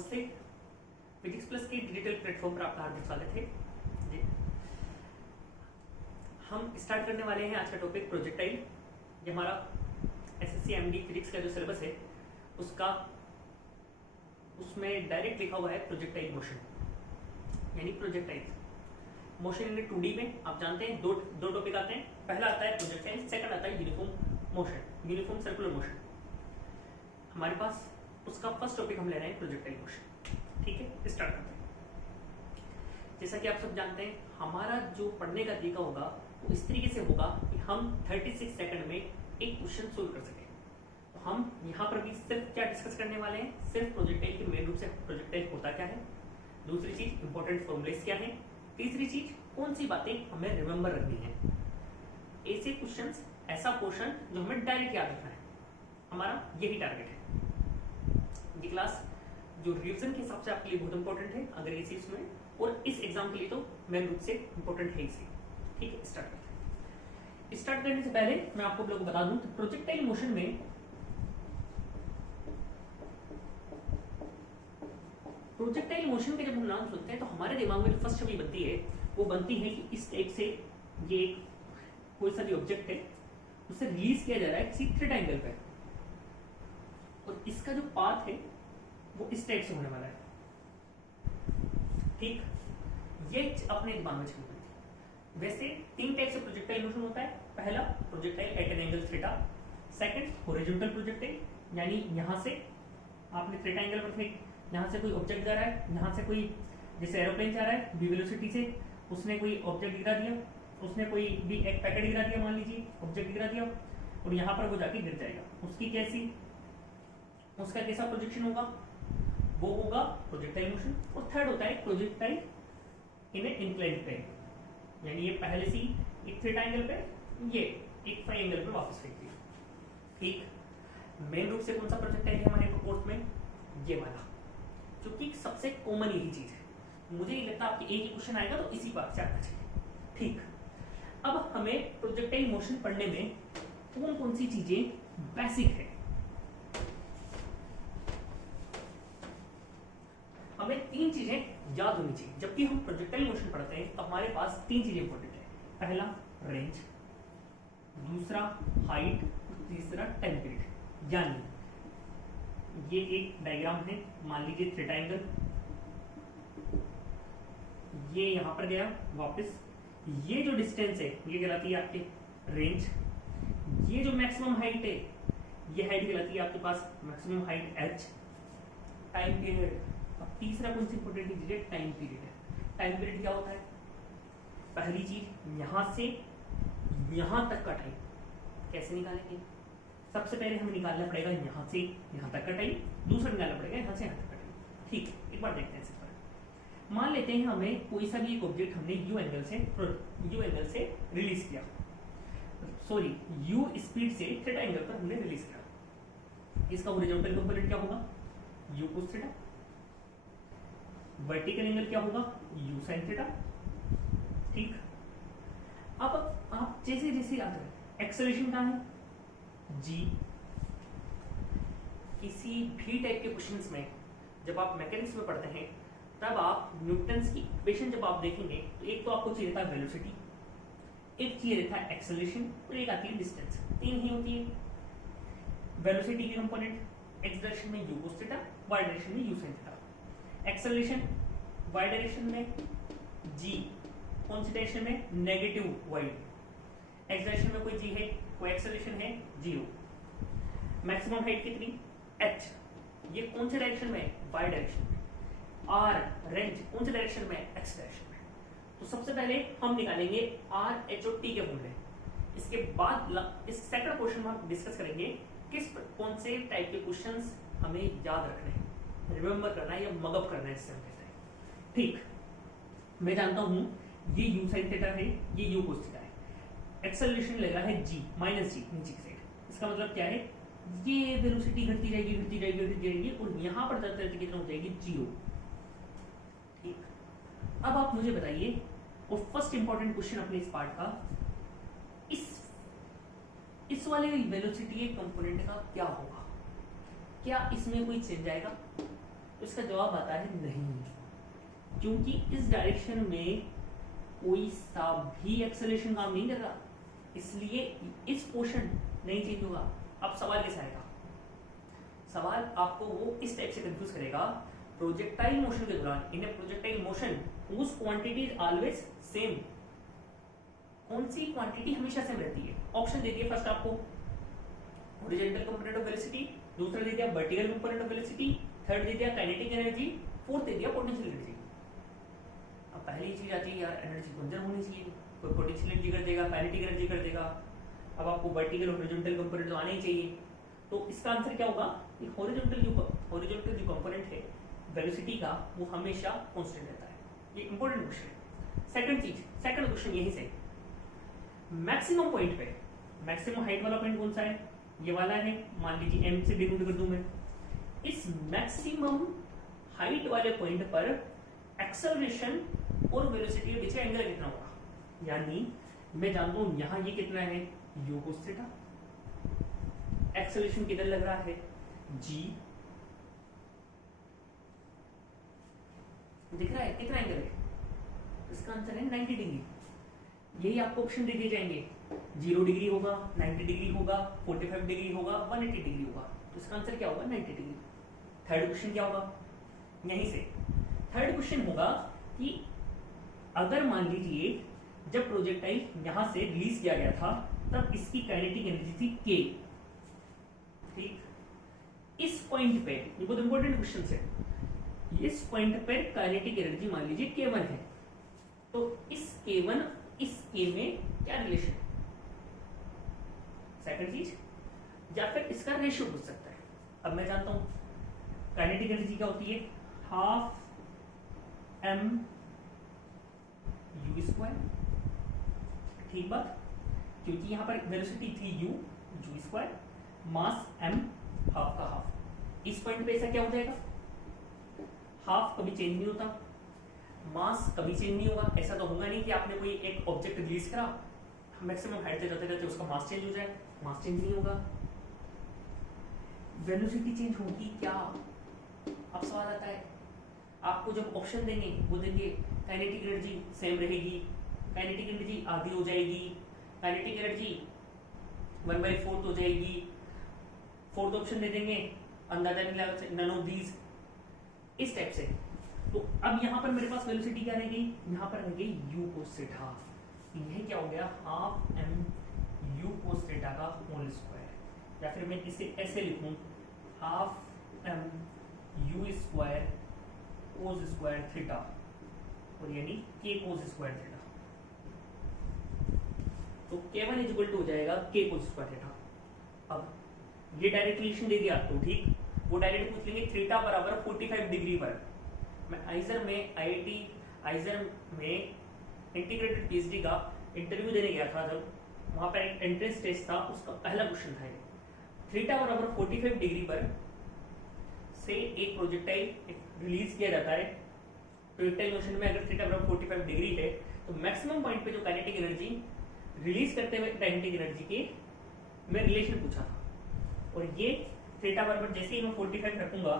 नमस्ते। Physics plus के digital platform पर आपका हार्दिक स्वागत है जी। हम स्टार्ट करने वाले हैं आज का टॉपिक प्रोजेक्टाइल। ये हमारा एसएससी एमडी फिजिक्स का जो सिलेबस है उसमें डायरेक्ट लिखा हुआ है प्रोजेक्टाइल मोशन, यानी प्रोजेक्टाइल मोशन इन 2D में आप जानते हैं दो टॉपिक आते हैं। पहला आता है प्रोजेक्टाइल, सेकंड आता है uniform motion, uniform circular motion. हमारे पास उसका फर्स्ट टॉपिक हम ले रहे हैं प्रोजेक्टाइल मोशन। ठीक है, स्टार्ट करते हैं। जैसा कि आप सब जानते हैं हमारा जो पढ़ने का तरीका होगा वो इस तरीके से होगा कि हम 36 सेकंड में एक क्वेश्चन सोल्व कर सकें। तो हम यहाँ पर भी सिर्फ क्या डिस्कस करने वाले हैं, सिर्फ प्रोजेक्टाइल के मेन रूप से प्रोजेक्टाइल होता क्या है, दूसरी चीज इंपॉर्टेंट फॉर्मूलेस क्या है, तीसरी चीज कौन सी बातें हमें रिमेंबर रखनी है। ऐसे क्वेश्चंस, ऐसा क्वेश्चन जो हमें डायरेक्ट याद रखना है, हमारा यही टारगेट है। ये क्लास जो रिवीजन के हिसाब से आपके लिए बहुत इंपॉर्टेंट है अगर ये चीज में, और इस एग्जाम के लिए तो मेन रूप से इंपॉर्टेंट है इसी। ठीक है, स्टार्ट करते हैं। स्टार्ट करने से पहले मैं आपको लोग बता दूं तो प्रोजेक्टाइल मोशन में प्रोजेक्टाइल मोशन के जब हम नाम सुनते हैं तो हमारे दिमाग में जो फर्स्ट छवि बनती है वो बनती है कि इस टाइप से ये कोई सा भी ऑब्जेक्ट है उसे रिलीज किया जा रहा है किसी थ्रेड एंगल पे, और इसका जो पाथ है वो इस टाइप से होने वाला है। ठीक, ये अपने दिमाग में छवि बनती है। वैसे तीन टाइप से प्रोजेक्टाइल मोशन होता है। पहला projectile eight an angle theta, second horizontal projectile, यानी यहां से आपने थीटा एंगल पर फेंक, यहां से कोई ऑब्जेक्ट जा रहा है, यहां से कोई जैसे एरोप्लेन जा रहा है वी वेलोसिटी से, उसने कोई ऑब्जेक्ट गिरा दिया, उसने कोई भी एक पैकेट गिरा दिया, मान लीजिए ऑब्जेक्ट गिरा दिया, और यहां पर वो जाके गिर जाएगा। उसका कैसा प्रोजेक्शन होगा, वो होगा प्रोजेक्टाइल मोशन। और थर्ड होता है प्रोजेक्टाइल इन ए इंक्लाइंड प्लेन, यानी ये पहले से एक थीटा एंगल पे, ये एक फाई एंगल पे वापस फेंक दिया। ठीक, मेन रूप से कौन सा प्रोजेक्टाइल है हमारे कोर्स में, ये वाला, जो कि सबसे कॉमन यही चीज है। मुझे नहीं लगता आपके एक ही क्वेश्चन आएगा तो इसी बात से आना चाहिए। ठीक, अब हमें प्रोजेक्टाइल मोशन पढ़ने में कौन कौन सी चीजें बेसिक है, हमें तीन चीजें याद होनी चाहिए। जबकि हम प्रोजेक्टाइल मोशन पढ़ते हैं तो हमारे पास तीन चीजें इंपॉर्टेंट है। पहला रेंज, दूसरा हाइट, तीसरा टाइम पीरियड। यानी ये एक डायग्राम है, मान लीजिए थीटा एंगल, ये यहां पर गया वापस, ये जो डिस्टेंस है ये कहलाती है आपकी रेंज, ये जो मैक्सिमम हाइट है ये हाइट कहलाती है आपके पास maximum height h। Time period, अब तीसरा कौन सी इंपॉर्टेंट चीज है, टाइम पीरियड है। टाइम पीरियड क्या होता है, पहली चीज यहां से यहां तक का टाइम कैसे निकालेंगे, सबसे पहले हमें निकालना पड़ेगा यहां से यहां तक का टाइम, दूसरा निकालना पड़ेगा यहां से यहां तक का टाइम। ठीक है, एक बार देखते हैं। मान लेते हैं हमें कोई सा भी एक ऑब्जेक्ट हमने यू एंगल से रिलीज किया, सॉरी यू स्पीड से थीटा एंगल पर हमने रिलीज किया। इसका हॉरिजॉन्टल कंपोनेंट क्या होगा, you cos theta, vertical angle क्या होगा, यू साइन थीटा। ठीक, अब आप जैसे जैसे याद करें एक्सेलरेशन क्या है, जी। किसी भी टाइप के क्वेश्चंस में जब आप मैकेनिक्स में पढ़ते हैं तब आप न्यूटन्स की इक्वेशन जब आप देखेंगे तो एक तो आपको चाहिए था वेलोसिटी, एक चाहिए था एक्सेलरेशन, और एक आती है डिस्टेंस। तीन ही होती है। वेलोसिटी के कंपोनेंट एक्स डायरेक्शन में you cos theta, Y direction में you sine theta. Acceleration Y direction में जी, कौन सी डायरेक्शन में, नेगेटिव वाई। एक्स डायरेक्शन में कोई जी है, कोई एक्सेलरेशन है, 0। मैक्सिमम हाइट कितनी, h, ये कौन से डायरेक्शन में, वाई डायरेक्शन में। आर, रेंज कौन से डायरेक्शन में, एक्स डायरेक्शन में। तो सबसे पहले हम निकालेंगे आर, एच और टी के फॉर्मूले। इसके बाद इस सेकंड क्वेश्चन में हम डिस्कस करेंगे कौन से टाइप के क्वेश्चंस हमें याद रखने हैं, रिमेंबर करना है या मगअप करना है, इससे हम कहते हैं। ठीक, मैं जानता हूं ये यू साइन थीटा है, ये यू कोस थीटा है, एक्सेलरेशन लग रहा है जी माइनस जी नीचे की साइड। इसका मतलब क्या है, ये वेलोसिटी घटती जाएगी और यहां पर जाते जाते कितना हो जाएगी, 0। ठीक, अब आप मुझे बताइए, और फर्स्ट इंपॉर्टेंट क्वेश्चन अपने इस पार्ट का, इस वाले वेलोसिटी कंपोनेंट का क्या होगा, क्या इसमें कोई चेंज आएगा, तो इसका जवाब आता है नहीं, क्योंकि इस डायरेक्शन में कोई सा भी एक्सेलरेशन काम नहीं कर रहा, इसलिए इस पोर्शन नहीं चेंज होगा। अब सवाल कैसा आएगा? सवाल आपको वो इस टाइप से कंफ्यूज करेगा, प्रोजेक्टाइल मोशन के दौरान इन प्रोजेक्टाइल मोशन उस क्वांटिटी इज ऑलवेज सेम, कौन सी क्वांटिटी हमेशा सेम रहती है? ऑप्शन दे दिए फर्स्ट आपको हॉरिजॉन्टल कंपोनेंट ऑफ वेलोसिटी, दूसरा दे दिया vertical component of velocity, third दे दिया काइनेटिक एनर्जी, फोर्थ दे दिया पोटेंशियल एनर्जी। अब पहली चीज आती है यार एनर्जी कंजर्व होनी चाहिए, कोई पोटेंशियल एनर्जी कर देगा, काइनेटिक एनर्जी कर देगा। अब आपको वर्टिकल और हॉरिजॉन्टल कंपोनेंट तो आने ही चाहिए, तो इसका आंसर क्या होगा? हॉरिजॉन्टल जो कंपोनेंट है वेलोसिटी का वो हमेशा कांस्टेंट रहता है। ये इंपॉर्टेंट क्वेश्चन है। सेकंड क्वेश्चन यही से, मैक्सिमम पॉइंट पे, मैक्सिमम हाइट वाला पॉइंट कौन सा है? ये वाला है, मान लीजिए m से डिनोट कर दूं मैं। इस मैक्सिमम हाइट वाले पॉइंट पर एक्सेलरेशन और वेलोसिटी के बीच का एंगल कितना होगा? यानी मैं जानता हूं यहां ये कितना है, u cos थीटा, एक्सेलरेशन किधर लग रहा है, g, दिख रहा है कितना एंगल है? इसका आंसर है 90 डिग्री। यही आपको ऑप्शन दे दिए जाएंगे, 0 डिग्री होगा, 90 डिग्री होगा, 45 डिग्री होगा, 180 डिग्री होगा, तो इसका आंसर क्या होगा? 90 डिग्री। थर्ड क्वेश्चन क्या होगा? यहीं से थर्ड क्वेश्चन होगा कि अगर मान लीजिए जब प्रोजेक्टाइल यहां से रिलीज किया गया था तब इसकी काइनेटिक एनर्जी थी k, ठीक, इस पॉइंट पे, ये बहुत इंपॉर्टेंट क्वेश्चन है, इस पॉइंट पर काइनेटिक एनर्जी मान लीजिए k1 है, तो इस k1 इस k में क्या रिलेशन है? सेकंड चीज, या फिर इसका रेशियो पूछ सकता है। अब मैं जानता हूं काइनेटिक एनर्जी क्या होती है, हाफ m u स्क्वायर, ठीक बात, क्योंकि यहां पर वेलोसिटी थी u स्क्वायर, मास m, हाफ का हाफ। इस पॉइंट पे ऐसा क्या हो जाएगा, हाफ कभी चेंज नहीं होता, मास कभी चेंज नहीं होगा। ऐसा तो होगा नहीं कि आपने कोई एक ऑब्जेक्ट रिलीज करा, मैक्सिमम हाइट तक जाते उसका मास चेंज हो जाए, मास चेंज नहीं होगा। वेलोसिटी चेंज होगी क्या? अब सवाल आता है, आपको जब ऑप्शन देंगे वो देंगे काइनेटिक एनर्जी सेम रहेगी, काइनेटिक एनर्जी आधी हो जाएगी, काइनेटिक एनर्जी 1/4 हो जाएगी, फोर्थ ऑप्शन दे देंगे अंदाजा नहीं लगा सकते, नन ऑफ दीज, इस टाइप से। तो अब यहां पर मेरे पास वेलोसिटी क्या रहेगी, यहां पर रहेगी u cos थीटा, यह क्या हो गया, half m u cos theta का होल स्क्वायर, या फिर मैं इसे ऐसे लिखूं, half m u square cos square theta, और यानी k cos स्क्वायर थीटा, तो k1 इज इक्वल टू हो जाएगा k cos स्क्वायर थीटा। अब ये डायरेक्ट रिलेशन दे दिया आपको, ठीक, वो डायरेक्ट पूछ लेंगे थीटा बराबर 45 डिग्री पर। मैं आइजर में आईआईटी आइजर में इंटीग्रेटेड पीएचडी का इंटरव्यू देने गया था, जब वहां पर एक एंट्रेंस टेस्ट था, उसका पहला क्वेश्चन था थीटा बराबर 45 डिग्री पर से एक प्रोजेक्टाइल रिलीज किया जाता है। प्रोजेक्टाइल मोशन में अगर थीटा बराबर 45 डिग्री है तो मैक्सिमम पॉइंट पे जो काइनेटिक एनर्जी रिलीज करते हुए काइनेटिक एनर्जी के मैं रिलेशन पूछा था, और ये थीटा बराबर जैसे ही मैं 45 रखूंगा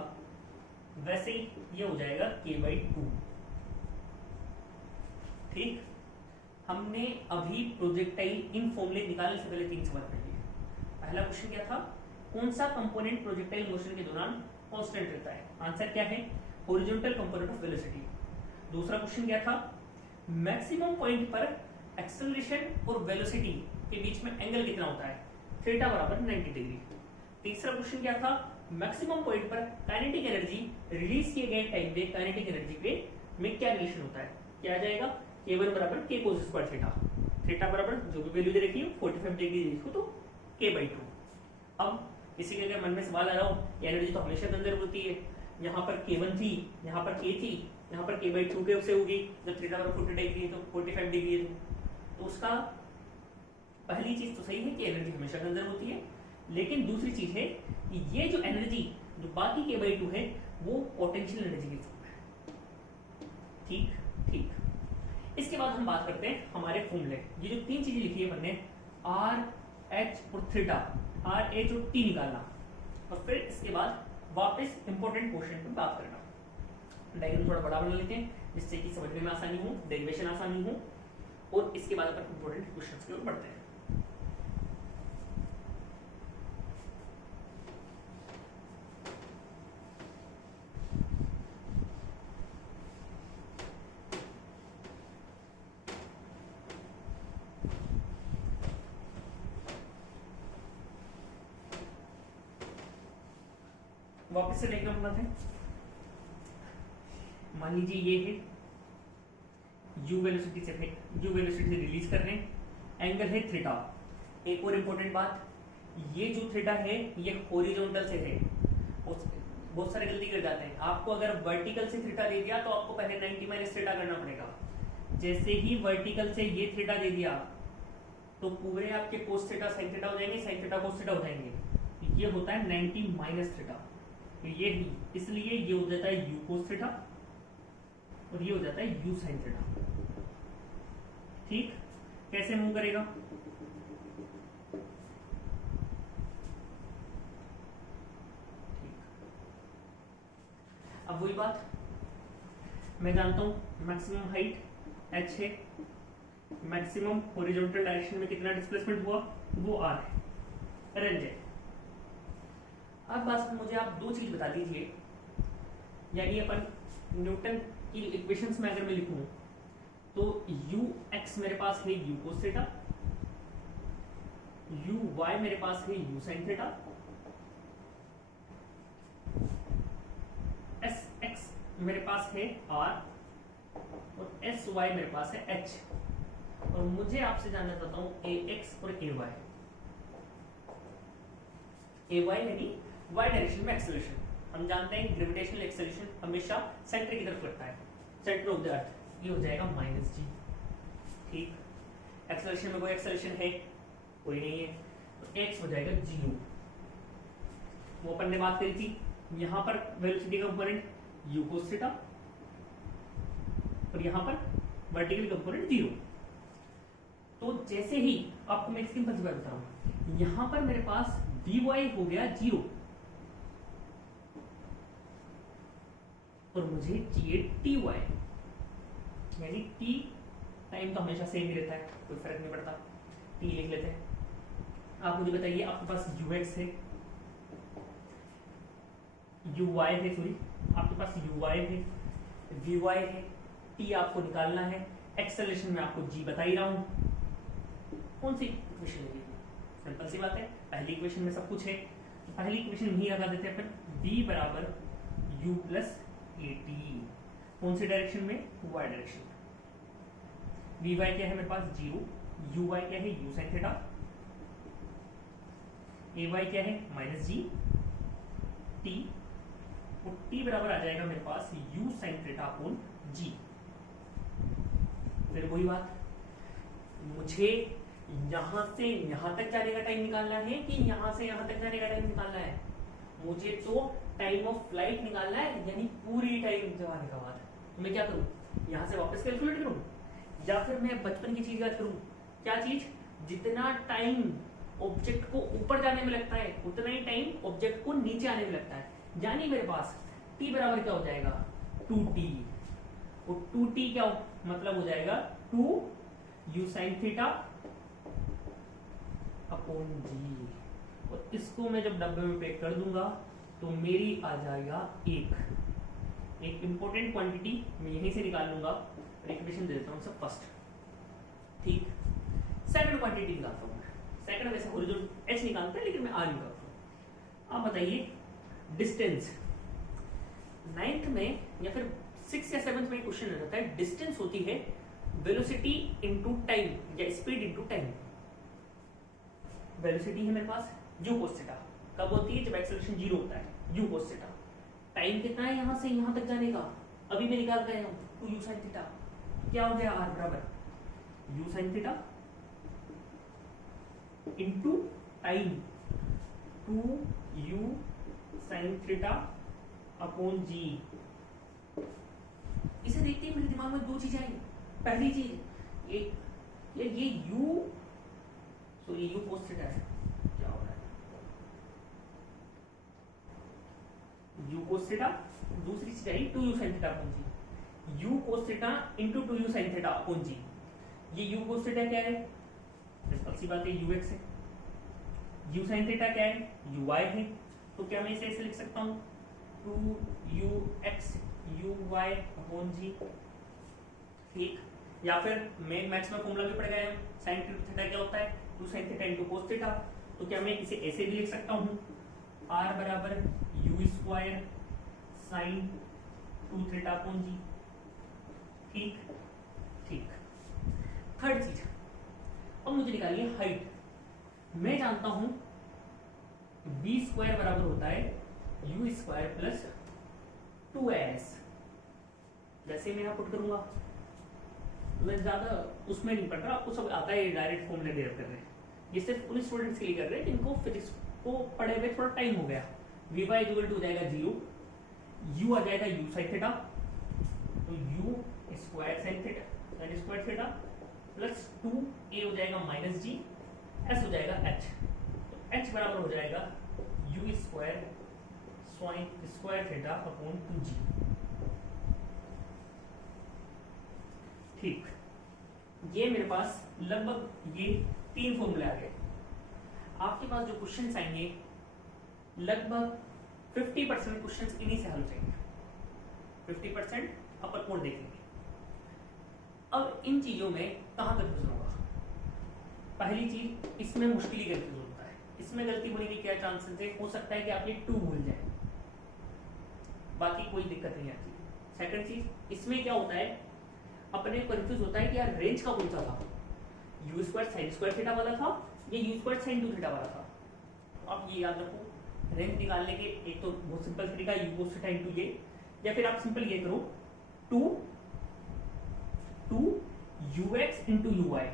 वैसे ही ये हो जाएगा k/2, ठीक। हमने अभी प्रोजेक्टाइल इन फॉर्मूले निकालने से पहले 3 सवाल कर लिए। पहला क्वेश्चन क्या था, कौन सा कंपोनेंट प्रोजेक्टाइल मोशन के दौरान कांस्टेंट रहता है? आंसर क्या है, हॉरिजॉन्टल कंपोनेंट ऑफ वेलोसिटी। दूसरा क्वेश्चन क्या था, मैक्सिमम पॉइंट पर एक्सेलरेशन और वेलोसिटी के बीच में एंगल कितना होता है, थीटा बराबर 90 डिग्री। तीसरा क्वेश्चन क्या था, मैक्सिमम पॉइंट पर काइनेटिक एनर्जी रिलीज किए गए टाइम पे काइनेटिक एनर्जी पे में क्या रिलेशन होता है? क्या आ जाएगा, k1 बराबर k cos square theta, theta बराबर जो भी वैल्यू दे रखी है 45 डिग्री लिखो तो k/2। अब किसी के अगर मन में सवाल आ रहा हो एनर्जी तो हमेशा कंजर्व होती है, यहाँ पर k1 थी, यहाँ पर k थी, यहाँ पर k/2 के से होगी, जब थीटा बराबर 40 डिग्री है तो 45 डिग्री है, तो उसका पहली चीज तो सही है कि एनर्जी हमेशा कंजर्व होती है, लेकिन दूसरी चीज है कि ये जो एनर्जी जो बाकी k/2 है वो पोटेंशियल एनर्जी की फॉर्म है, ठीक। इसके बाद हम बात करते हैं हमारे फॉर्मूले। ये जो 3 चीजें लिखी है हमने, r, h और थीटा, r, h और t निकालना, और फिर इसके बाद वापस इंपॉर्टेंट क्वेश्चन पे बात करना। डायग्राम थोड़ा बड़ा बना लेते हैं जिससे कि समझने में आसानी हो, डेरिवेशन आसानी हो, और इसके बाद अपन इंपॉर्टेंट क्वेश्चंस की ओर बढ़ते हैं। वापस से डायग्राम बनाते हैं। मान लीजिए ये है u वेलोसिटी से रिलीज कर रहे हैं, एंगल है थीटा। एक और इंपॉर्टेंट बात, ये जो थीटा है ये हॉरिजॉन्टल से है। बहुत सारे गलती कर जाते हैं, आपको अगर वर्टिकल से थीटा दे दिया तो आपको पहले 90 माइनस थीटा करना पड़ेगा। जैसे ही वर्टिकल से ये थीटा दे दिया तो पूरे आपके कोस थीटा साइन थीटा हो जाएंगे, साइन थीटा कोस थीटा हो जाएंगे। ये होता है 90 माइनस थीटा, तो ये इसलिए ये हो जाता है u कोस थीटा और ये हो जाता है u साइन थीटा। ठीक, कैसे मूव करेगा? अब वही बात, मैं जानता हूं मैक्सिमम हाइट h है, मैक्सिमम हॉरिजॉन्टल डायरेक्शन में कितना डिस्प्लेसमेंट हुआ वो r है, रेंज है। अब बस मुझे आप दो चीज बता दीजिए, यानी अपन न्यूटन की इक्वेशंस में अगर मैं लिखूं तो ux मेरे पास है u कोस थीटा, uy मेरे पास है u साइन थीटा, sx मेरे पास है r और sy मेरे पास है h। और मुझे आपसे जानना चाहता हूं ax और ay यानी y डायरेक्शन में एक्सेलरेशन। हम जानते हैं ग्रेविटेशनल एक्सेलरेशन हमेशा सेंटर की तरफ लगता है, सेंटर ऑफ द अर्थ, ये हो जाएगा -g। ठीक, एक्सेलरेशन में कोई एक्सेलरेशन है? कोई नहीं है, तो x हो जाएगा 0। वो अपन ने बात करी थी, यहां पर velocity component u cos theta और यहां पर वर्टिकल कंपोनेंट 0। तो जैसे ही आपको मैं एक सिंपल सी बात बताऊं, यहां पर मेरे पास dy हो गया 0 और मुझे चाहिए टी वाई, यानी टी टाइम तो हमेशा सेम ही रहता है, कोई फर्क नहीं पड़ता, टी लिख लेते हैं। आप मुझे बताइए, आपके पास ux है, uy है, सॉरी आपके पास uy है, vy है, टी आपको निकालना है, एक्सेलरेशन में आपको g बता ही रहा हूं। कौन सी इक्वेशन है? सिंपल सी बात है, पहली इक्वेशन में सब कुछ है, तो पहली इक्वेशन यही लगा देते हैं अपन, v बराबर u प्लस at। कौन सी डायरेक्शन में? y direction. vy क्या है मेरे पास? 0, uy क्या है? u sin थीटा, ay क्या है? -g, t, और t बराबर आ जाएगा मेरे पास u sin theta upon g। फिर वही बात, मुझे यहां से यहां तक जाने का टाइम निकालना है कि यहां से यहां तक जाने का टाइम निकालना है? मुझे तो टाइम ऑफ फ्लाइट निकालना है, यानी पूरी टाइम जवाने का बाद। तो मैं क्या करूं, यहां से वापस कैलकुलेट करूं या फिर मैं बचपन की चीज याद करूं? क्या चीज? जितना टाइम ऑब्जेक्ट को ऊपर जाने में लगता है उतना ही टाइम ऑब्जेक्ट को नीचे आने में लगता है। यानी मेरे पास t बराबर क्या हो जाएगा? 2t, और 2t क्या मतलब हो जाएगा? 2u sin theta upon g। और इसको मैं जब डब्बे में पैक कर दूंगा तो मेरी आ जाएगा एक इंपॉर्टेंट क्वांटिटी मैं यहीं से निकाल लूंगा, इक्वेशन दे देता हूं सब फर्स्ट। ठीक, सेकंड क्वांटिटी निकालता हूं मैं। सेकंड वैसे हॉरिजॉन्टल h निकालता है, लेकिन मैं r निकालता हूं। आप बताइए, डिस्टेंस 9th में या फिर 6th या 7th में क्वेश्चन रहता है, डिस्टेंस होती है वेलोसिटी इनटू टाइम या स्पीड इनटू टाइम। वेलोसिटी है मेरे पास u cos थीटा, कब होती है? जब एक्सेलरेशन 0 होता है, u cos थीटा। टाइम कितना है यहां से यहां तक जाने का? अभी मैं निकाल गया हूं 2u sin थीटा। क्या हो गया? r बराबर u sin theta into time 2u sin theta upon g। इसे देखते ही मेरे दिमाग में दो चीजें आई। पहली चीज ये u, तो ये u cos थीटा है, क्या हो रहा है? u cos थीटा, दूसरी चीज आई 2u sin theta upon g, u cos theta into 2u sin theta upon g. ये u cos थीटा क्या है, सिंपल सी बात है ux है, u sin थीटा क्या है, uy है, तो क्या मैं इसे ऐसे लिख सकता हूँ 2ux uy अपॉन जी, ठीक। या फिर मेन मैथ्स में फॉर्मूला भी पढ़ गए हम, sin थीटा क्या होता है 2 sin theta into cos theta, तो क्या मैं इसे ऐसे भी लिख सकता हूँ r बराबर u square sine 2 theta upon g, ठीक ठीक। थर्ड चीज, अब मुझे निकालिए हाइट। मैं जानता हूं b स्क्वायर बराबर होता है u स्क्वायर प्लस 2s। जैसे मैं यहां पुट करूंगा, मैं ज्यादा उसमें नहीं पढ़ रहा, आपको सब आता है, डायरेक्ट फॉर्मूले डेराइव कर रहे हैं। ये सिर्फ उन स्टूडेंट्स के लिए कर रहे हैं जिनको फिजिक्स को पढ़े हुए थोड़ा टाइम हो गया। vy इक्वल टू हो जाएगा 0, u आ जाएगा u sin थीटा, तो u square sin theta sin square theta plus 2a हो जाएगा माइनस g, s हो जाएगा h, तो h बराबर हो जाएगा u square sin square theta upon 2g, ठीक। ये मेरे पास लगभग ये 3 फॉर्मूले आ गए। आपके पास जो क्वेश्चंस आएंगे लगभग 50% क्वेश्चंस इन्हीं से हल हो जाएंगे, 50% अपन और देखेंगे। अब इन चीजों में कहां कंफ्यूजन होगा, पहली चीज इसमें मुश्किल ही कंफ्यूज होता है। इसमें गलती होने के क्या चांसेस है, हो सकता है कि आप ये 2 भूल जाए, बाकी कोई दिक्कत नहीं आती। सेकंड चीज, इसमें क्या होता है, अपने कंफ्यूज होता है कि यार रेंज का कौन सा था, u square sine square theta वाला था या u स्क्वायर साइन 2 थीटा वाला था। तो आप ये याद रखो, रेंज निकालने के एक तो बहुत सिंपल तरीका u cos थीटा इनटू ये, या फिर आप सिंपल ये करो 2 ux into uy,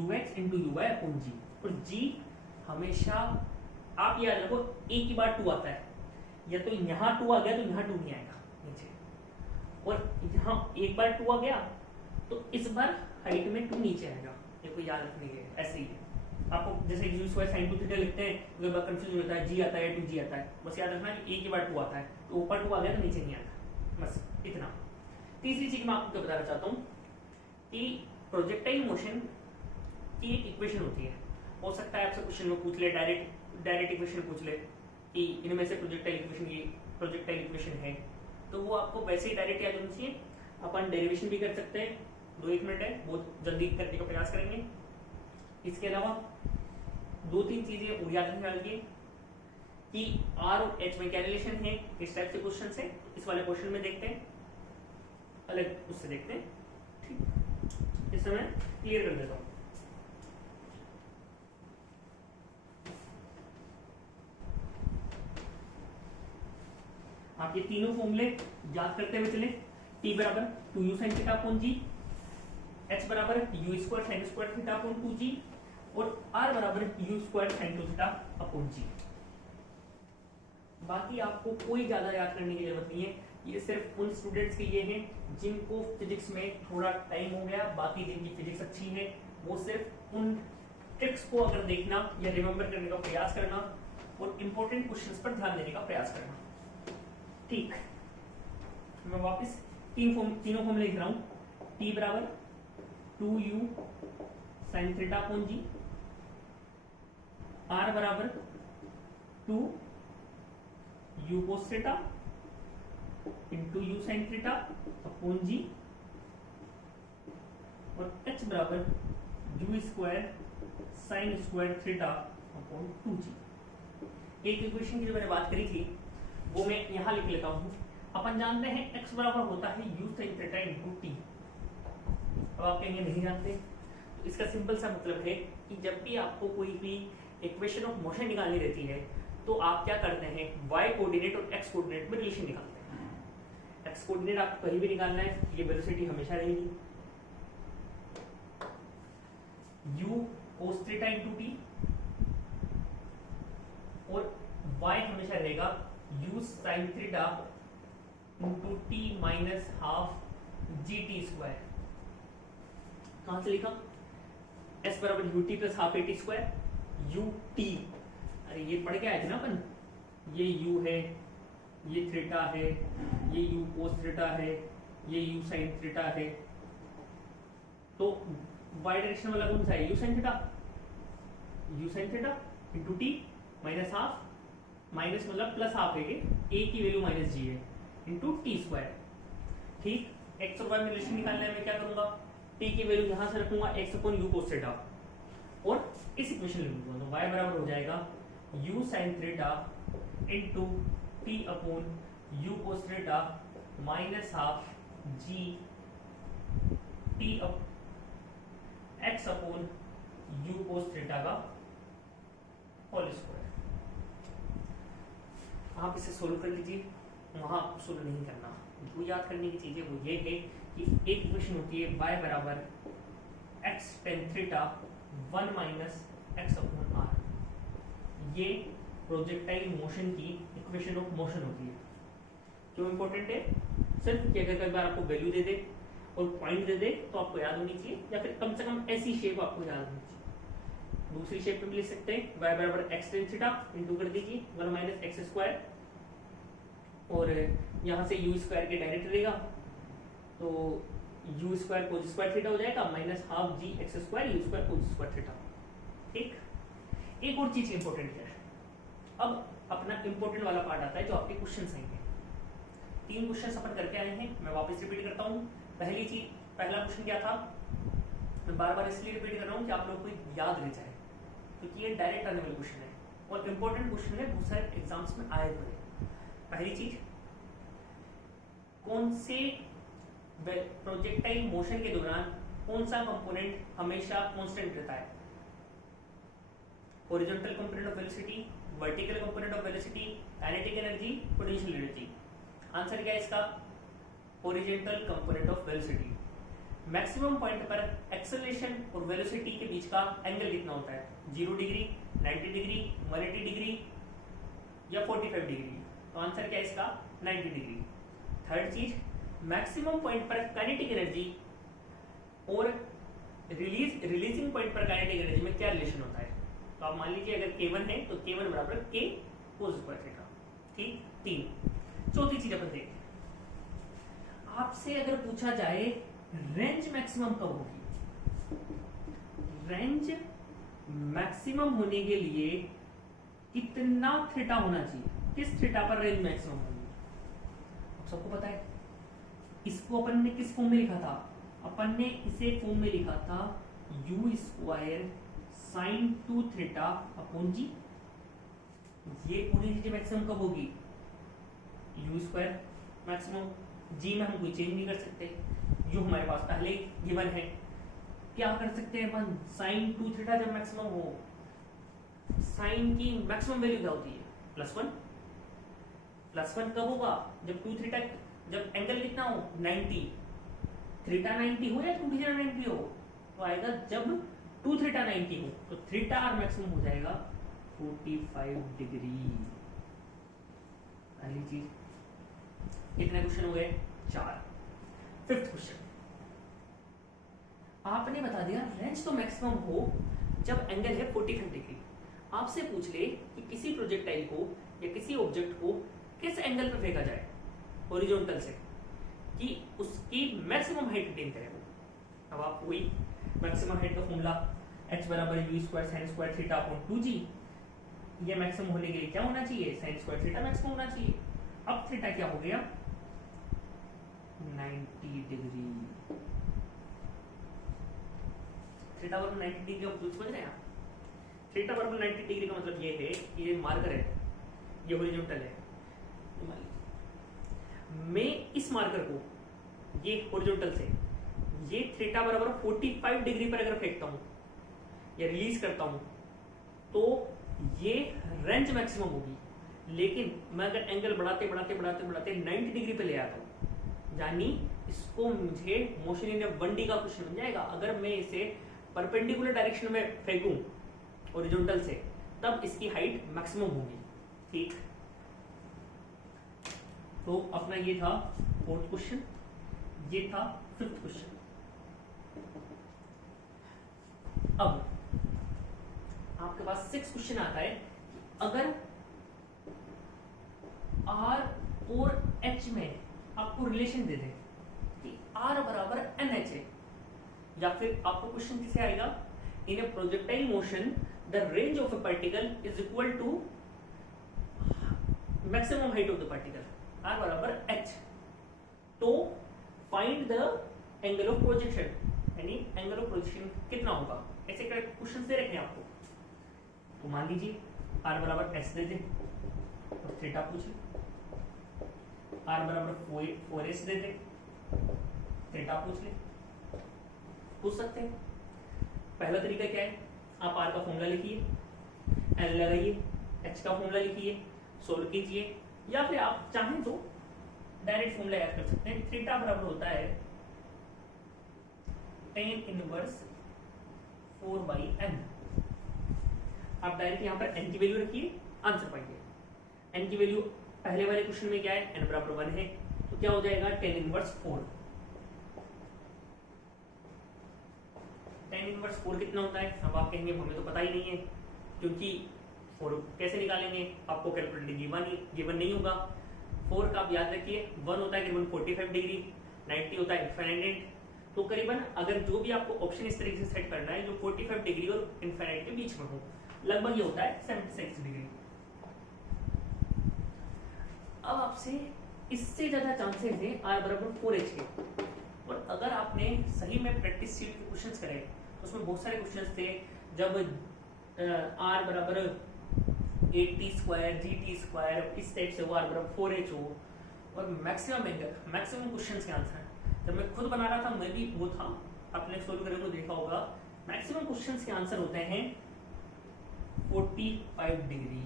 ux into uy upon g, और g हमेशा आप याद रखो एक ही बार 2 आता है, या तो यहाँ 2 आ गया तो यहाँ 2 नहीं आएगा नीचे, और यहाँ एक बार 2 आ गया तो इस बार हाइट में 2 नीचे आएगा। ये कोई याद रखने के ऐसे ही है। आपको जैसे u स्क्वायर sin 2 थीटा लिखते हैं तो बार कंफ्यूज होता है, g आता है 2g आता है, बस याद रखना कि एक ही बार 2 आता है, तो ऊपर 2 आ गया तो नीचे नहीं आता, बस इतना। तीसरी चीज मैं आपको क्या बताना चाहता हूँ कि प्रोजेक्टाइल मोशन की एक इक्वेशन होती है, हो सकता है आपसे क्वेश्चन में पूछ ले, डायरेक्ट इक्वेशन पूछ ले कि इनमें से प्रोजेक्टाइल इक्वेशन ये प्रोजेक्टाइल इक्वेशन है, तो वो आपको वैसे ही डायरेक्ट याद होनी चाहिए। अपन डेरिवेशन भी कर सकते हैं, 2-1 मिनट है, बहुत जल्दी करने का प्रयास करेंगे। इसके अलावा 2-3 चीजें और याद रखने वाली है कि r और h में क्या रिलेशन है, इस टाइप से क्वेश्चन है, इस वाले क्वेश्चन में देखते हैं, अलग उससे देखते हैं, ठीक। इस समय क्लियर कर देता हूं। आप ये तीनों फॉर्मूले याद करते हुए चले, t बराबर 2u sin theta upon g, h बराबर u square sin square theta upon 2g, और r बराबर u square sin 2 theta upon g। बाकी आपको कोई ज्यादा याद करने की जरूरत नहीं है, ये सिर्फ उन स्टूडेंट्स के लिए है जिनको फिजिक्स में थोड़ा टाइम हो गया, बाकी जिनकी फिजिक्स अच्छी है वो सिर्फ उन ट्रिक्स को अगर देखना या रिमेम्बर करने का प्रयास करना और इंपॉर्टेंट क्वेश्चंस पर ध्यान देने का प्रयास करना, ठीक। मैं वापस तीनों फॉर्मूले लिख रहा हूं, t बराबर 2u sin theta upon g, r बराबर 2u cos theta into u sin theta upon g, और h बराबर u square sin square theta upon 2g। एक इक्वेशन की जो मैंने बात करी थी वो मैं यहां लिख लेता हूं। अपन जानते हैं x बराबर होता है u sin theta into t। अब आप कहेंगे नहीं जानते, तो इसका सिंपल सा मतलब है कि जब भी आपको कोई भी इक्वेशन ऑफ मोशन निकालनी रहती है तो आप क्या करते हैं, y कोऑर्डिनेट और x कोऑर्डिनेट में रिलेशन निकालते हैं। x कोऑर्डिनेट आपको कहीं भी निकालना है, ये वेलोसिटी हमेशा रहेगी u cos theta into t, और y हमेशा रहेगा u sin theta into t minus half G T square. कहां से लिखा, s बराबर U T plus half A T square, U T, अरे ये पढ़ के आए थे ना अपन, ये u है, ये थीटा है, ये यू कोस थीटा है, ये यू साइन थीटा है। तो वाई डायरेक्शन वाला कौन सा है? You sine theta, you sine theta into T minus half, minus मतलब प्लस हाफ है, ए की वैल्यू माइनस जी है, इंटू टी स्क्वायर। ठीक, एक्स और वाई में रिलेशन निकालने में मैं क्या करूंगा, टी की वैल्यू यहां से रखूंगा x upon you cos theta और इस इक्वेशन लिखूंगा। तो y बराबर हो जाएगा u sin theta into T upon you cos theta minus half G T up x upon you cos theta का होल स्क्वायर। आप इसे सोल्व कर लीजिए, वहां सोल्व नहीं करना। जो याद करने की चीज है वो ये है कि एक इक्वेशन होती है y बराबर x tan theta 1 minus x upon r. ये प्रोजेक्टाइल मोशन की इक्वेशन ऑफ मोशन होती है। क्यों इंपॉर्टेंट है? सिर्फ कि अगर कई बार आपको वैल्यू दे दे और पॉइंट दे दे तो आपको याद होनी चाहिए, या फिर कम से कम ऐसी शेप आपको याद होनी चाहिए। दूसरी शेप में भी लिख सकते हैं, y बराबर x tan थीटा इंटू कर दीजिए 1 माइनस एक्स स्क्वायर, और यहाँ से यू स्क्वायर के डायरेक्ट रहेगा तो u square cos square theta हो जाएगा minus half g x square u square cos square theta. ठीक, एक और चीज इंपॉर्टेंट है। अब अपना इंपॉर्टेंट वाला पार्ट आता है जो आपके क्वेश्चन आएंगे। 3 क्वेश्चन अपन करके आए हैं, मैं वापस रिपीट करता हूँ। पहली चीज, पहला क्वेश्चन क्या था, मैं बार बार इसलिए रिपीट कर रहा हूँ कि आप लोगों को याद रह जाए, क्योंकि ये डायरेक्ट आने वाला क्वेश्चन है और इंपॉर्टेंट क्वेश्चन है, बहुत सारे एग्जाम्स में आए हुए। पहली चीज, कौन से प्रोजेक्टाइल मोशन के दौरान कौन सा कंपोनेंट हमेशा कांस्टेंट रहता है? Horizontal component of velocity, vertical component of velocity, kinetic energy, potential energy. Answer क्या है इसका? Horizontal component of velocity. Maximum point पर एक्सेलरेशन और वेलोसिटी के बीच का एंगल कितना होता है? 0 डिग्री, 90 डिग्री, 180 डिग्री या 45 डिग्री? तो आंसर क्या है इसका? 90 डिग्री। थर्ड चीज, मैक्सिमम पॉइंट पर काइनेटिक एनर्जी और रिलीजिंग पॉइंट पर काइनेटिक एनर्जी में क्या रिलेशन होता है? तो आप मान लीजिए अगर K1 है तो K1 बराबर K कोस स्क्वायर थीटा। ठीक, 3। चौथी चीज अपन देखते हैं, आपसे अगर पूछा जाए रेंज मैक्सिमम कब होगी? रेंज मैक्सिमम होने के लिए कितना थीटा होना चाहिए? किस थीटा पर रेंज मैक्सिमम होगी? आप सबको पता है। इसको अपन ने किस फॉर्म में लिखा था? अपन ने इसे फॉर्म में लिखा था u square sine 2 theta upon g. ये पूरी चीजें मैक्सिमम कब होगी? यू स्क्वायर मैक्सिमम, जी में हम कोई चेंज नहीं कर सकते, यू हमारे पास पहले ही गिवन है। क्या कर सकते हैं अपन? साइन 2 थीटा जब मैक्सिमम हो, साइन की मैक्सिमम वैल्यू क्या होती है? +1। +1 कब होगा? जब 2 थीटा, जब एंगल कितना हो? 90। थीटा 90 हो या 2 थीटा 90 हो? तो आएगा जब 2 थीटा 90 हो तो थीटा आर मैक्सिमम हो जाएगा 45 डिग्री। पहली चीज। कितने क्वेश्चन हो गए? 4। 5th क्वेश्चन, आपने बता दिया रेंज तो मैक्सिमम हो जब एंगल है 45 डिग्री। आपसे पूछ ले कि किसी प्रोजेक्टाइल को या किसी ऑब्जेक्ट को किस एंगल पर फेंका जाए हॉरिजॉन्टल से कि उसकी मैक्सिमम हाइट अटेन करे वो। अब आप वही मैक्सिमम हाइट का फॉर्मूला h बराबर you square sine square theta upon 2g, ये मैक्सिमम होने के लिए क्या होना चाहिए? साइन स्क्वायर थीटा मैक्सिमम होना चाहिए। अब थीटा क्या हो गया? 90 डिग्री। थीटा बराबर 90 डिग्री का मतलब समझ रहे हैं आप? थीटा बराबर 90 डिग्री का मतलब ये है कि ये मार्कर है, ये हॉरिजॉन्टल है। मैं इस मार्कर को, ये हॉरिजॉन्टल से, ये थीटा बराबर 45 डिग्री पर अगर फेंकता हूं या रिलीज करता हूं तो ये रेंज मैक्सिमम होगी। लेकिन मैं अगर एंगल बढ़ाते बढ़ाते बढ़ाते बढ़ाते 90 डिग्री पे ले आता हूं, यानी इसको मुझे मोशन इन 1D का क्वेश्चन बन जाएगा। अगर मैं इसे परपेंडिकुलर डायरेक्शन में फेंकूं हॉरिजॉन्टल से, तब इसकी हाइट मैक्सिमम होगी। ठीक, तो अपना ये था 4th क्वेश्चन, ये था 5th क्वेश्चन। अब आपके पास 6th क्वेश्चन आता है कि अगर r और एच में आपको रिलेशन दे दे कि आर बराबर एन एच है, या फिर आपको क्वेश्चन किसे आएगा, in a projectile motion the range of a particle is equal to maximum height of the particle, R बराबर एच, तो find the angle of projection, यानी एंगल ऑफ प्रोजेक्शन कितना होगा, ऐसे क्वेश्चन दे रखे हैं आपको। तो मान लीजिए आर बराबर एस दे दे और थीटा पूछ ले, आर बराबर 4s दे दे, थीटा पूछ ले, पूछ सकते हैं। पहला तरीका क्या है, आप आर का फॉर्मूला लिखिए, एन लगाइए, एच का फॉर्मूला लिखिए, सोल्व कीजिए, या फिर आप चाहें तो डायरेक्ट फॉर्मूला याद कर सकते हैं। थीटा बराबर होता है tan इनवर्स 4/n। आप डायरेक्ट यहाँ पर n की वैल्यू रखिए, आंसर पाइए। n की वैल्यू पहले वाले क्वेश्चन में क्या है, n बराबर 1 है, तो क्या हो जाएगा tan इनवर्स 4। tan इनवर्स 4 कितना होता है, अब आप कहेंगे हमें तो पता ही नहीं है, क्योंकि 4 कैसे निकालेंगे, आपको कैलकुलेटर गिवन नहीं होगा। 4 का आप याद रखिए, 1 होता है करीबन 45 डिग्री, 90 होता है इनफाइनाइट, तो करीबन अगर जो भी आपको ऑप्शन इस तरीके से सेट करना है जो 45 डिग्री और इनफाइनाइट के बीच में हो, लगभग ये होता है 76 डिग्री। अब आपसे इससे ज्यादा चांसेस है आर बराबर 4h के, और अगर आपने सही में प्रैक्टिस शीट के क्वेश्चंस करे, उसमें बहुत सारे क्वेश्चंस थे जब आर बराबर 80 स्क्वायर GT स्क्वायर इस टाइप से हो, आर बराबर 4h हो, और मैक्सिमम क्वेश्चंस के आंसर जब मैं खुद बना रहा था, मैं भी वो था, आपने सोल्व करने को देखा होगा, मैक्सिमम क्वेश्चंस के आंसर होते हैं 45 डिग्री,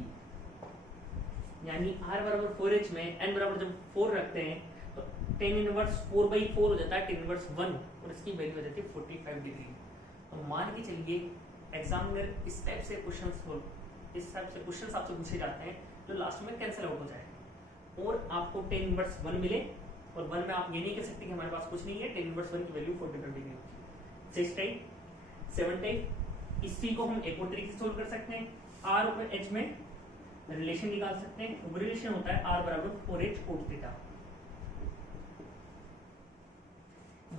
यानी r बराबर 4h में n बराबर जब 4 रखते हैं तो tan इनवर्स 4/4 हो जाता है, tan इनवर्स 1, और इसकी वैल्यू हो जाती है 45 डिग्री। तो मान के चलिए एग्जामिनर इस टाइप से क्वेश्चंस आपसे पूछे जाते हैं जो लास्ट में कैंसिल आउट हो जाए, और आपको tan इनवर्स 1 मिले, और 1 में आप ये नहीं कह सकते कि हमारे पास कुछ नहीं है, tan इनवर्स 1 की वैल्यू 45 डिग्री होती है। 6 टाइप 7 टाइप, इसी को हम एक और तरीके से सोल्व कर सकते हैं, r और h में रिलेशन निकाल सकते हैं। वो रिलेशन होता है r बराबर 4h cos थीटा।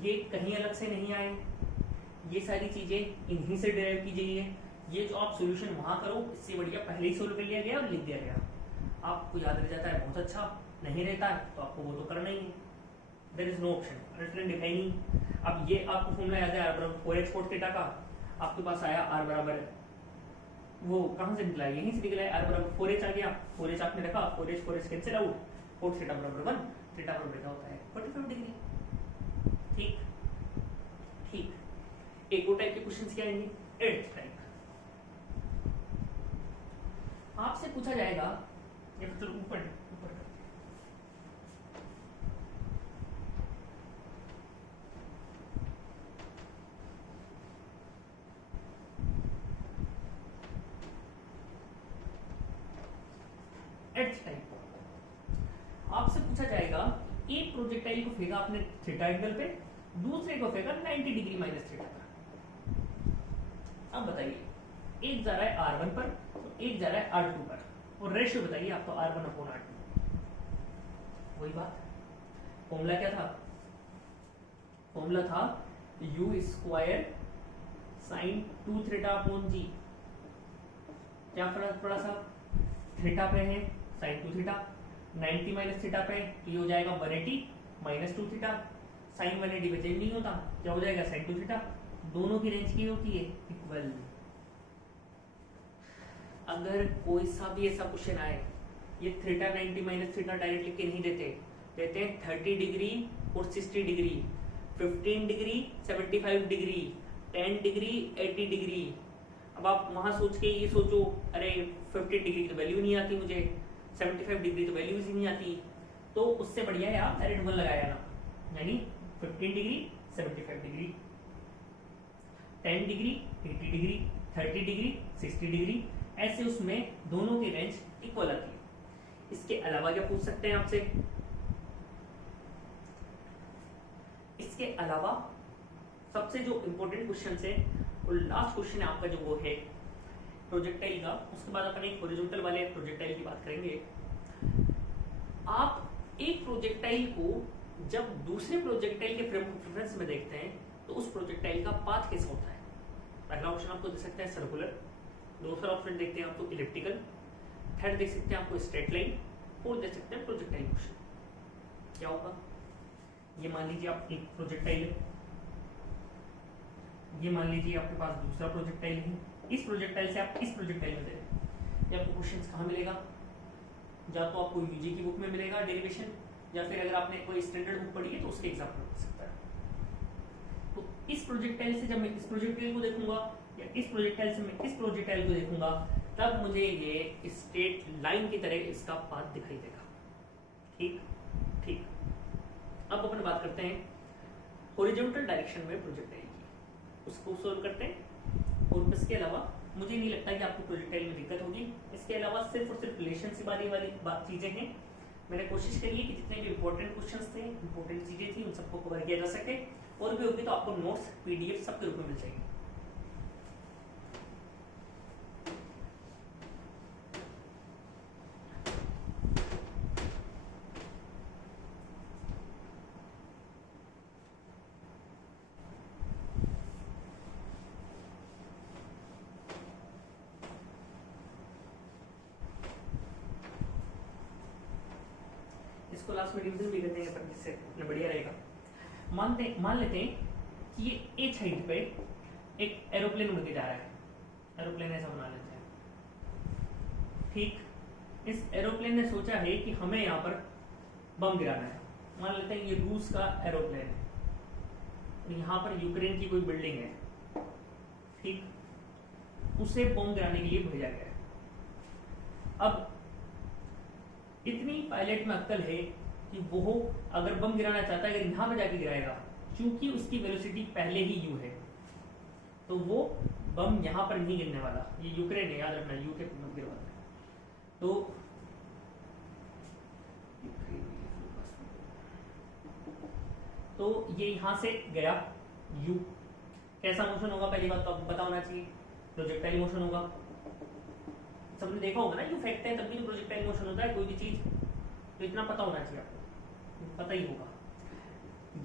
ये कहीं अलग से नहीं आए, ये सारी चीजें इन्हीं से डिराइव की गई है। ये जो आप सॉल्यूशन वहां करो, इससे बढ़िया पहले ही सोल्व कर लिया गया और लिख दिया गया, आपको याद रह जाता है, बहुत अच्छा। नहीं रहता है तो आपको वो तो करना ही है, there is no option, alternative है नहीं। अब ये आपको फॉर्मूला याद है r बराबर 4h cos थीटा का, आपके पास आया r बराबर, वो कहां से निकला है, यहीं से निकला है, r बराबर 4h आ गया, 4h आपने रखा, 4h cancel out, cos theta बराबर 1, थीटा बराबर क्या होता है 45 डिग्री। ठीक ठीक। एक और टाइप के क्वेश्चंस क्या आएंगे, 8th टाइप, आपसे पूछा जाएगा, ये तो ऊपर आपसे पूछा जाएगा, एक प्रोजेक्टाइल को फेंका आपने थीटा एंगल पे, दूसरे को फेंका 90 डिग्री माइनस थीटा पर। अब बताइए, एक जा रहा है R1 पर, तो एक जा रहा है R2 पर, और रेशियो बताइए आपको R1/R2। वही बात, फॉर्मूला क्या था, फॉर्मूला था u square sine 2 theta upon g। क्या फर्क पड़ा साहब, थीटा पे है साइन 2 थीटा, 90 माइनस थीटा पे ये हो जाएगा 180 माइनस 2 थीटा, साइन 180 पे चेंज नहीं होता, क्या हो जाएगा साइन 2 थीटा। दोनों की रेंज की होती है इक्वल। अगर कोई सा भी ऐसा क्वेश्चन आए, ये थीटा 90 माइनस थीटा डायरेक्ट लिख के नहीं देते हैं 30 डिग्री और 60 degree, 15 degree 75 degree, 10 degree 80 degree. अब आप वहां सोच के ये सोचो, अरे 50 डिग्री की तो वैल्यू नहीं आती मुझे, 75 डिग्री तो वैल्यू ही नहीं आती, तो उससे बढ़िया है आप डायरेक्ट 1 लगाया ना, यानी 15 degree 75 degree, 10 degree 80 degree, 30 degree 60 degree, ऐसे उसमें दोनों की रेंज इक्वल आती है। इसके अलावा क्या पूछ सकते हैं आपसे, इसके अलावा सबसे जो इंपॉर्टेंट क्वेश्चन है और लास्ट क्वेश्चन है आपका जो वो है प्रोजेक्टाइल का, उसके बाद अपन एक हॉरिजॉन्टल वाले प्रोजेक्टाइल की बात करेंगे। आप एक प्रोजेक्टाइल को जब दूसरे प्रोजेक्टाइल के फ्रेम रेफरेंस में देखते हैं तो उस प्रोजेक्टाइल का पाथ कैसा होता है। पहला ऑप्शन आपको दे सकता है सर्कुलर, दूसरा ऑप्शन देखते हैं आपको इलिप्टिकल, थर्ड देख सकते हैं आपको स्ट्रेट लाइन, फोर्थ देख सकते हैं प्रोजेक्टाइल मोशन। क्या होगा, ये मान लीजिए आप एक प्रोजेक्टाइल है, ये मान लीजिए आपके पास दूसरा प्रोजेक्टाइल है, इस प्रोजेक्टाइल से आप इस प्रोजेक्टाइल में दे, ये आपको क्वेश्चन कहाँ मिलेगा, या तो आपको यूजी की बुक में मिलेगा डेरिवेशन, या फिर अगर आपने कोई स्टैंडर्ड बुक पढ़ी है तो उसके एग्जाम्पल मिल सकता है। तो इस प्रोजेक्टाइल से जब मैं इस प्रोजेक्टाइल को देखूंगा या इस प्रोजेक्टाइल से मैं इस प्रोजेक्टाइल को देखूंगा, तब मुझे ये स्ट्रेट लाइन की तरह इसका पाथ दिखाई देगा। ठीक ठीक। अब अपन बात करते हैं हॉरिजॉन्टल डायरेक्शन में प्रोजेक्टाइल की, उसको सोल्व करते हैं। और इसके अलावा मुझे नहीं लगता कि आपको प्रोजेक्टाइल में दिक्कत होगी। इसके अलावा सिर्फ और सिर्फ रिलेशन से वाली चीजें हैं। मैंने कोशिश करी है कि जितने भी इंपॉर्टेंट क्वेश्चंस थे, इंपॉर्टेंट चीजें थी, उन सबको कवर किया जा सके। और भी होगी तो आपको नोट्स पीडीएफ सबके रूप में मिल जाएंगे। इसको लास्ट में डिवीजन भी करते हैं पर जिससे बढ़िया रहेगा। मान लेते हैं कि ये एच हाइट पे एक एरोप्लेन उड़ के जा रहा है। एरोप्लेन ऐसा बना लेते हैं। ठीक, इस एरोप्लेन ने सोचा है कि हमें यहाँ पर बम गिराना है। मान लेते हैं ये रूस का एरोप्लेन है और यहाँ पर यूक्रेन की कोई बिल्डिंग है। ठीक, उसे बम गिराने के लिए भेजा गया है। अब इतनी पायलट में अक्ल है कि वो अगर बम गिराना चाहता है, अगर यहाँ पे जाके गिराएगा, क्योंकि उसकी वेलोसिटी पहले ही यू है, तो वो बम यहाँ पर नहीं गिरने वाला। ये यूक्रेन है, याद रखना, यू के गिरवाना है। तो ये यहाँ से गया, यू कैसा मोशन होगा, पहली बात तो आपको पता होना चाहिए, प्रोजेक्टाइल मोशन होगा। सबने देखा होगा ना, यू फेंकते हैं तब भी प्रोजेक्टाइल मोशन होता है कोई भी चीज, तो इतना पता होना चाहिए आपको, पता ही होगा।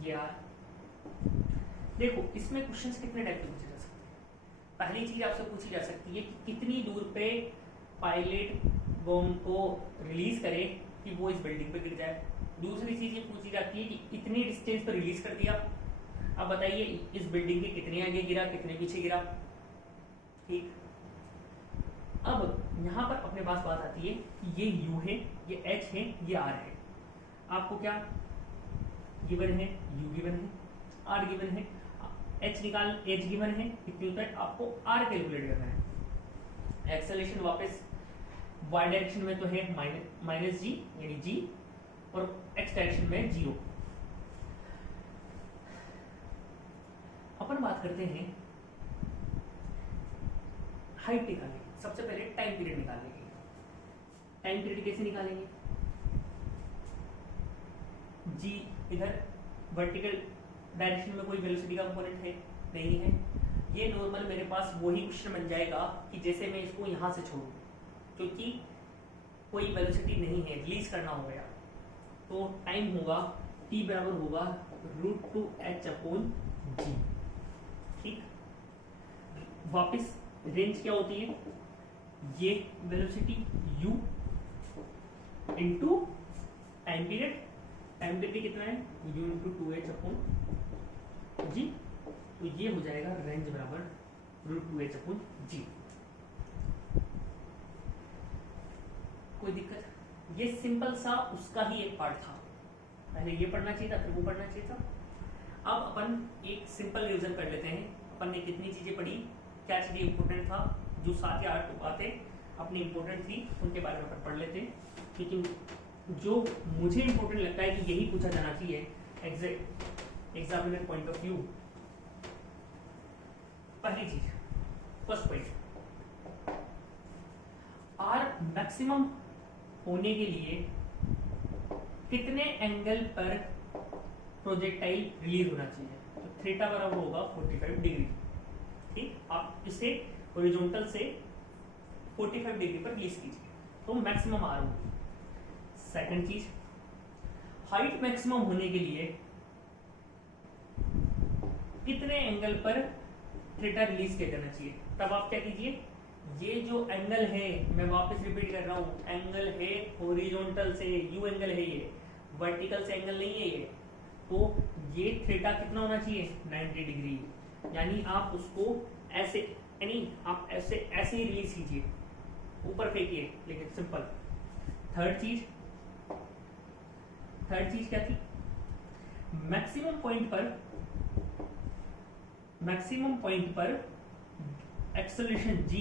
यार देखो, इसमें क्वेश्चंस कितने टाइप के पूछे जा सकते हैं। पहली चीज आपसे पूछी जा सकती है कि कितनी दूर पे पायलट बम को रिलीज करे कि वो इस बिल्डिंग पे गिर जाए। दूसरी चीज ये पूछी जाती है कि इतनी डिस्टेंस पर रिलीज कर दिया, अब बताइए इस बिल्डिंग के कितने आगे गिरा, कितने पीछे गिरा। ठीक, अब यहां पर अपने पास बात आती है कि ये U है, ये H है, ये R है। आपको क्या गिवन है, U गिवन है, R गिवन है, H गिवन है, कितनी होता है, आपको R कैलकुलेट करना है। एक्सेलरेशन वापस y डायरेक्शन में तो है माइनस जी यानी g, और x डायरेक्शन में 0। अपन बात करते हैं हाइट निकालने। सबसे पहले टाइम पीरियड निकालेंगे। टाइम पीरियड कैसे निकालेंगे, जी इधर वर्टिकल डायरेक्शन में कोई वेलोसिटी का कंपोनेंट है नहीं है, ये नॉर्मल मेरे पास वही क्वेश्चन बन जाएगा कि जैसे मैं इसको यहां से छोड़ू, क्योंकि कोई वेलोसिटी नहीं है, रिलीज करना हो गया, तो टाइम होगा t बराबर होगा √2h/g। ठीक, वापस रेंज क्या होती है, ये velocity u into time period. Time period कितना है, u इंटू 2h/g, तो ये हो जाएगा रेंज बराबर √2h/g। कोई दिक्कत, ये सिंपल सा उसका ही एक पार्ट था, पहले ये पढ़ना चाहिए था फिर वो पढ़ना चाहिए था। अब अपन एक सिंपल रिवीजन कर लेते हैं। अपन ने कितनी चीजें पढ़ी, क्या चीजें इंपॉर्टेंट था, जो 7 या 8 बातें अपनी इंपॉर्टेंट थी उनके बारे में अपन पढ़ लेते हैं। लेकिन जो मुझे इंपॉर्टेंट लगता है कि यही पूछा जाना चाहिए एग्जामिनर पॉइंट ऑफ व्यू। पहली चीज, फर्स्ट पॉइंट, आर मैक्सिमम होने के लिए कितने एंगल पर प्रोजेक्टाइल रिलीज होना चाहिए, तो थीटा बराबर होगा 45 डिग्री। ठीक, आप इसे हॉरिजॉन्टल से 45 डिग्री पर रिलीज कीजिए तो मैक्सिमम आर होगी। सेकंड चीज, हाइट मैक्सिमम होने के लिए कितने एंगल पर थीटा रिलीज किया जाना चाहिए, तब आप क्या कीजिए, ये जो एंगल है, मैं वापस रिपीट कर रहा हूं, एंगल है हॉरिजॉन्टल से, यू एंगल है ये, वर्टिकल से एंगल नहीं है ये, तो ये थीटा कितना होना चाहिए 90 डिग्री, यानी आप उसको ऐसे, यानी आप ऐसे ऐसे ही रिलीज कीजिए, ऊपर फेंकिए, लेकिन सिंपल। थर्ड चीज क्या थी, मैक्सिमम पॉइंट पर एक्सेलरेशन g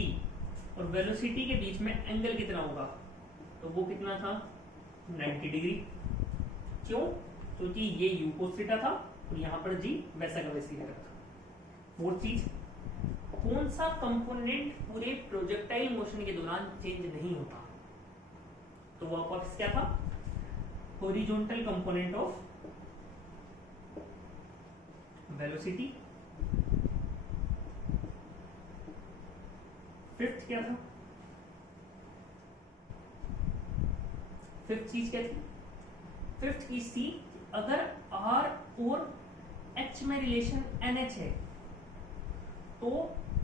और वेलोसिटी के बीच में एंगल कितना होगा, तो वो कितना था 90 डिग्री। क्यों, क्योंकि ये u cos थीटा था और यहां पर g वैसा का वैसा ही था। फोर्थ चीज, कौन सा कंपोनेंट पूरे प्रोजेक्टाइल मोशन के दौरान चेंज नहीं होता, तो वो आपका क्या था, horizontal component of velocity. Fifth क्या था, फिफ्थ चीज क्या थी, फिफ्थ चीज थी अगर r और h में रिलेशन NH है तो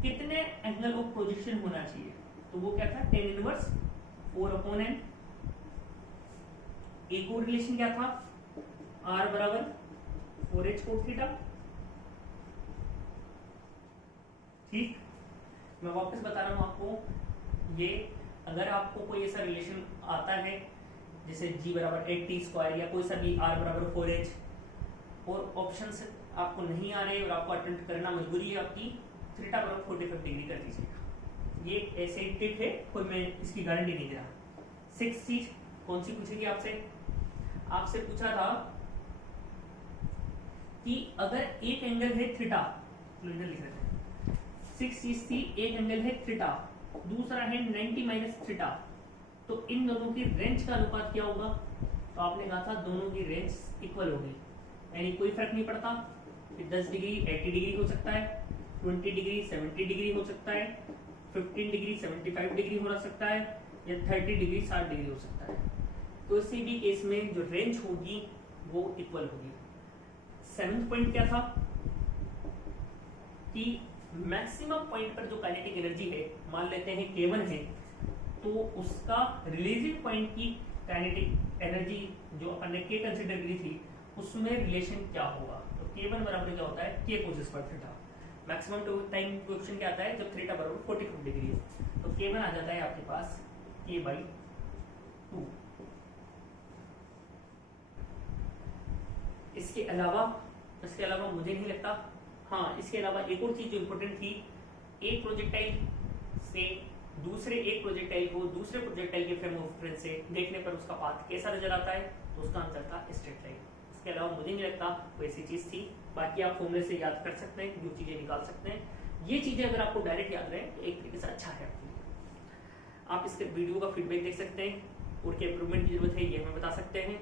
कितने एंगल ऑफ प्रोजेक्शन होना चाहिए, तो वो क्या था tan इनवर्स 4/n। एक और रिलेशन क्या था, r बराबर 4h cos थीटा। ठीक, मैं वापस बता रहा हूं आपको, ये अगर आपको कोई ऐसा रिलेशन आता है जैसे g बराबर 8t² या कोई सा भी r बराबर 4h और ऑप्शंस आपको नहीं आ रहे और आपको अटेम्प्ट करना मजबूरी है आपकी, थीटा बराबर 45 डिग्री कर दीजिएगा। ये ऐसे ही टिप है, कोई मैं इसकी गारंटी नहीं दे रहा। सिक्स चीज कौन सी पूछेगी आपसे पूछा था कि अगर एक एंगल है थीटा, लिख रहे थे, सिक्स चीज थी, एक एंगल है थीटा, दूसरा है 90 माइनस थीटा, तो इन दोनों की रेंज का अनुपात क्या होगा, तो आपने कहा था दोनों की रेंज इक्वल होगी, यानी कोई फर्क नहीं पड़ता, 10 डिग्री 80 डिग्री हो सकता है, 20 डिग्री 70 डिग्री हो सकता है, 15 डिग्री 75 डिग्री हो सकता है, या 30 डिग्री 60 डिग्री हो सकता है। तो किसी भी केस में जो रेंज होगी वो इक्वल होगी। सेवेंथ पॉइंट क्या था कि मैक्सिमम पॉइंट पर जो काइनेटिक एनर्जी है, मान लेते हैं K1 है, तो उसका रिलीजिंग पॉइंट की काइनेटिक एनर्जी जो अपन ने K कंसिडर करी थी उसमें रिलेशन क्या होगा, तो K1 बराबर क्या होता है K cos square theta. Maximum time question क्या आता है जब थीटा बराबर 45 डिग्री है, तो K1 आ जाता है आपके पास K/2। इसके अलावा मुझे नहीं लगता, हाँ इसके अलावा एक और चीज जो इंपॉर्टेंट थी, एक प्रोजेक्टाइल से दूसरे एक प्रोजेक्टाइल को दूसरे प्रोजेक्टाइल के फ्रेम ऑफ रेफरेंस से देखने पर उसका पाथ कैसा नजर आता है, तो उसका आंसर था स्ट्रेट लाइन। इसके अलावा मुझे नहीं लगता कोई ऐसी चीज थी, बाकी आप फॉर्मूले से याद कर सकते हैं, जो चीजें निकाल सकते हैं। ये चीजें अगर आपको डायरेक्ट याद रहे तो एक तरीके से अच्छा है आपके लिए। आप इसके वीडियो का फीडबैक देख सकते हैं, और क्या इंप्रूवमेंट की जरूरत है ये हमें बता सकते हैं।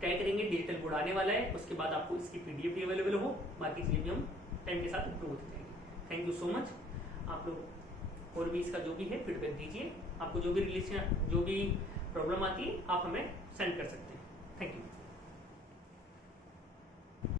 ट्राई करेंगे, डिजिटल बोर्ड आने वाला है, उसके बाद आपको इसकी पीडीएफ भी अवेलेबल हो, बाकी चीजें भी हम टाइम के साथ इंप्रूव होती जाएंगी। Thank you so much. आप लोग और भी इसका जो भी है फीडबैक दीजिए, आपको जो भी रिलेशन जो भी प्रॉब्लम आती है आप हमें सेंड कर सकते हैं। Thank you.